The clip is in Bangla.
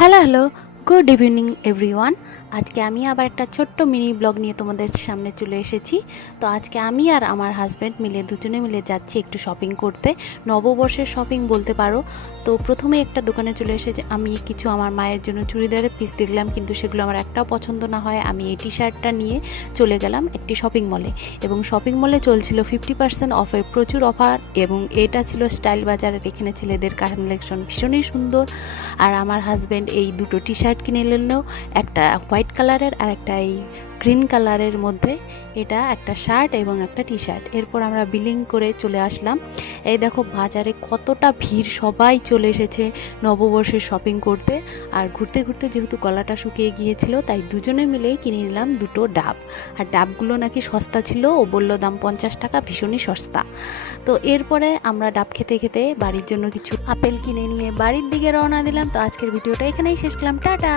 Hello, good evening everyone. আজকে আমি আবার একটা ছোট্ট মিনি ব্লগ নিয়ে তোমাদের সামনে চলে এসেছি। তো আজকে আমি আর আমার হাজব্যান্ড মিলে দুজনে মিলে যাচ্ছি একটু শপিং করতে, নববর্ষের শপিং বলতে পারো। তো প্রথমে একটা দোকানে চলে এসে আমি কিছু আমার মায়ের জন্য চুড়িদারের পিস দেখলাম, কিন্তু সেগুলো আমার একটাও পছন্দ না হয় আমি এই টি শার্টটা নিয়ে চলে গেলাম একটি শপিং মলে। এবং শপিং মলে চলছিল 50% অফের প্রচুর অফার, এবং এটা ছিল স্টাইল বাজারের। এখানে ছেলেদের কালেকশন ভীষণই সুন্দর। আর আমার হাজব্যান্ড এই দুটো টি শার্ট কিনে নিল, একটা হোয়াইট কালারের আর একটা এই গ্রিন কালারের মধ্যে। এটা একটা শার্ট এবং একটা টি শার্ট। এরপর আমরা বিলিং করে চলে আসলাম। এই দেখো বাজারে কতটা ভিড়, সবাই চলে এসেছে নববর্ষের শপিং করতে। আর ঘুরতে ঘুরতে যেহেতু গলাটা শুকিয়ে গিয়েছিল, তাই দুজনে মিলেই কিনে নিলাম দুটো ডাব। আর ডাবগুলো নাকি সস্তা ছিল, ও বলল দাম 50 টাকা, ভীষণই সস্তা। তো এরপরে আমরা ডাব খেতে খেতে বাড়ির জন্য কিছু আপেল কিনে নিয়ে বাড়ির দিকে রওনা দিলাম। তো আজকের ভিডিওটা এখানেই শেষ করলাম, টাটা।